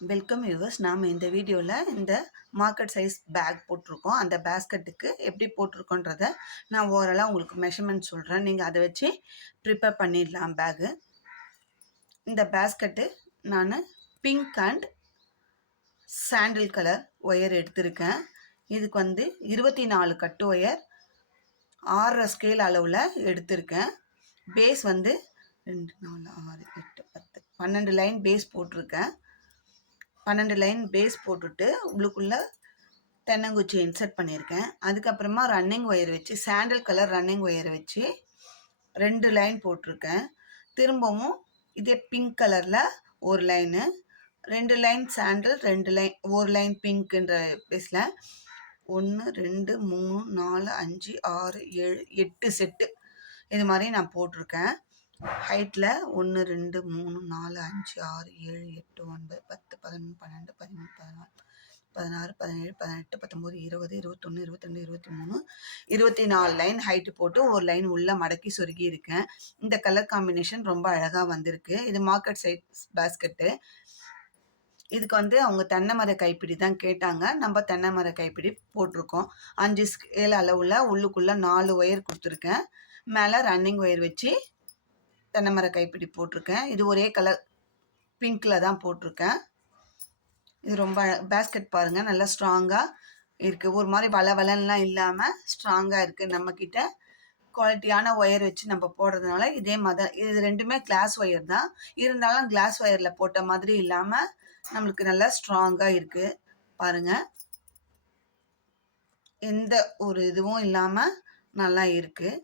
Welcome viewers. நாம் இந்த வீடியோவில் இந்த மார்க்கெட் சைஸ் பேக் போட்டிருக்கோம். அந்த பேஸ்கெட்டுக்கு எப்படி போட்டிருக்கோன்றத நான் ஓரளவு உங்களுக்கு மெஷர்மெண்ட் சொல்கிறேன். நீங்கள் அதை வச்சு ப்ரிப்பேர் பண்ணிடலாம் பேகு. இந்த பேஸ்கெட்டு நான் pink and sandal colour wire எடுத்திருக்கேன். இதுக்கு 24 கட்டு ஒயர் 6 ஸ்கேல் அளவில் எடுத்திருக்கேன். பேஸ் 2 4 6 8 10 12 லைன் பேஸ் போட்டிருக்கேன். 12 லைன் பேஸ் போட்டுட்டு உள்ளுக்குள்ளே தென்னங்குச்சி இன்சர்ட் பண்ணியிருக்கேன். அதுக்கப்புறமா ரன்னிங் ஒயர் வச்சு சாண்டில் கலர் ரன்னிங் ஒயர் வச்சு 2 லைன் போட்டிருக்கேன். திரும்பவும் இதே பிங்க் கலரில் ஒரு லைனு, 2 லைன் சாண்டில், 2 லைன் ஒரு லைன் பிங்க்ன்ற பேஸில் 1 2 3 4 5 6 7 8 செட்டு இது மாதிரி நான் போட்டிருக்கேன். ஹைட்டில் 1 2 3 4 5 6 7 8 9 10 11 12 13 14 16 17 18 19 20 21 22 23 24 லைன் ஹைட்டு போட்டு ஒரு லைன் உள்ள மடக்கி சொருகி இருக்கேன். இந்த கலர் காம்பினேஷன் ரொம்ப அழகாக வந்திருக்கு. இது மார்க்கெட் சைஸ் பேஸ்கெட்டு. இதுக்கு அவங்க தென்னை மர கைப்பிடி தான் கேட்டாங்க. நம்ம தென்னை மர கைப்பிடி போட்டிருக்கோம். 5 ஸ்கேல் அளவில் உள்ளுக்குள்ளே 4 ஒயர் கொடுத்துருக்கேன். மேலே ரன்னிங் ஒயர் வச்சு தென்னை மர கைப்பிடி போட்டிருக்கேன். இது ஒரே கலர் பிங்க்கில் தான் போட்டிருக்கேன். இது ரொம்ப பேஸ்கெட் பாருங்கள், நல்லா ஸ்ட்ராங்காக இருக்குது. ஒரு மாதிரி வளவலன்லாம் இல்லாமல் ஸ்ட்ராங்காக இருக்குது. நம்மக்கிட்ட குவாலிட்டியான ஒயர் வச்சு நம்ம போடுறதுனால இதே மாதிரி இது ரெண்டுமே கிளாஸ் ஒயர் தான். இருந்தாலும் கிளாஸ் ஒயரில் போட்ட மாதிரி இல்லாமல் நம்மளுக்கு நல்லா ஸ்ட்ராங்காக இருக்குது. பாருங்கள், எந்த ஒரு இதுவும் இல்லாமல் நல்லா இருக்குது.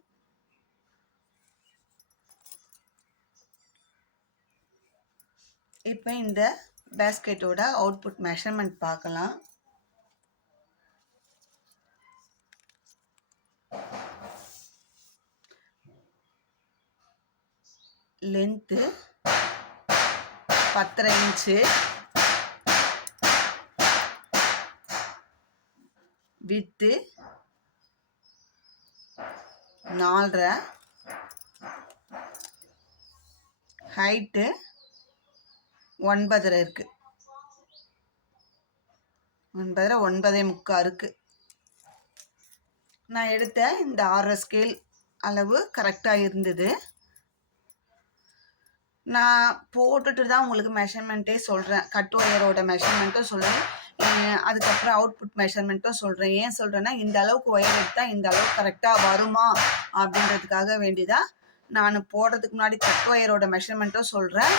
இப்போ இந்த பேஸ்கெட்டோட அவுட்புட் மெஷர்மெண்ட் பார்க்கலாம். லென்த்து 10.5 இன்ச்சு, வித்து 4.5, ஹைட்டு 9.5 இருக்குது. 9.5 9.75 இருக்குது. நான் எடுத்த இந்த 6 ஸ்கேல் அளவு கரெக்டாக இருந்தது. நான் போட்டுட்டு தான் உங்களுக்கு மெஷர்மெண்ட்டே சொல்கிறேன். கட் ஒயரோட மெஷர்மெண்ட்டும் சொல்கிறேன், அதுக்கப்புறம் அவுட்புட் மெஷர்மெண்ட்டும் சொல்கிறேன். ஏன் சொல்கிறேன்னா, இந்த அளவுக்கு ஒயர் எடுத்தால் இந்த அளவுக்கு கரெக்டாக வருமா அப்படின்றதுக்காக வேண்டிதான் நான் போடுறதுக்கு முன்னாடி கட் ஒயரோட மெஷர்மெண்ட்டும் சொல்கிறேன்,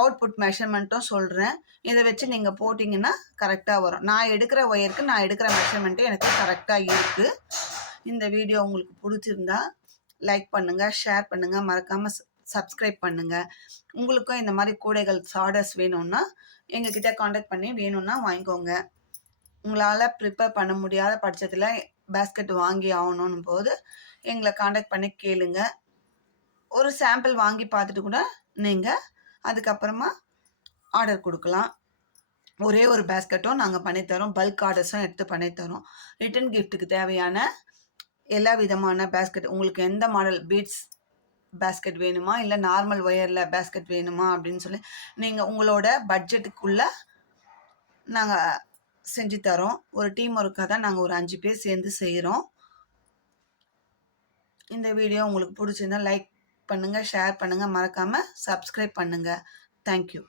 அவுட்புட் மெஷர்மெண்ட்டும் சொல்கிறேன். இதை வச்சு நீங்கள் போட்டிங்கன்னா கரெக்டாக வரும். நான் எடுக்கிற ஒயருக்கு நான் எடுக்கிற மெஷர்மெண்ட்டு எனக்கு கரெக்டாக இருக்குது. இந்த வீடியோ உங்களுக்கு பிடிச்சிருந்தா லைக் பண்ணுங்கள், ஷேர் பண்ணுங்கள், மறக்காமல் சப்ஸ்கிரைப் பண்ணுங்கள். உங்களுக்கும் இந்த மாதிரி கூடைகள் ஆர்டர்ஸ் வேணும்னா எங்ககிட்ட காண்டாக்ட் பண்ணி வேணும்னா வாங்கிக்கோங்க. உங்களால் ப்ரிப்பேர் பண்ண முடியாத பட்சத்தில் பேஸ்கெட் வாங்கி ஆகணும் போது எங்களை காண்டாக்ட் பண்ணி கேளுங்க. ஒரு சாம்பிள் வாங்கி பார்த்துட்டு கூட நீங்கள் அதுக்கப்புறமா ஆர்டர் கொடுக்கலாம். ஒரே ஒரு பேஸ்கெட்டும் நாங்கள் பண்ணித்தரோம். பல்க் ஆர்டர்ஸும் எடுத்து பண்ணித்தரோம். ரிட்டன் கிஃப்ட்டுக்கு தேவையான எல்லா விதமான பேஸ்கெட், உங்களுக்கு எந்த மாடல் பீட்ஸ் பேஸ்கெட் வேணுமா இல்லை நார்மல் ஒயரில் பேஸ்கெட் வேணுமா அப்படின்னு சொல்லி நீங்கள் உங்களோட பட்ஜெட்டுக்குள்ளே நாங்கள் செஞ்சு தரோம். ஒரு டீம் ஒர்க்காக தான் நாங்கள் ஒரு 5 பேர் சேர்ந்து செய்கிறோம். இந்த வீடியோ உங்களுக்கு பிடிச்சிருந்தா லைக் பண்ணுங்கள், ஷேர் பண்ணுங்கள், மறக்காமல் சப்ஸ்கிரைப் பண்ணுங்கள். தேங்க்யூ.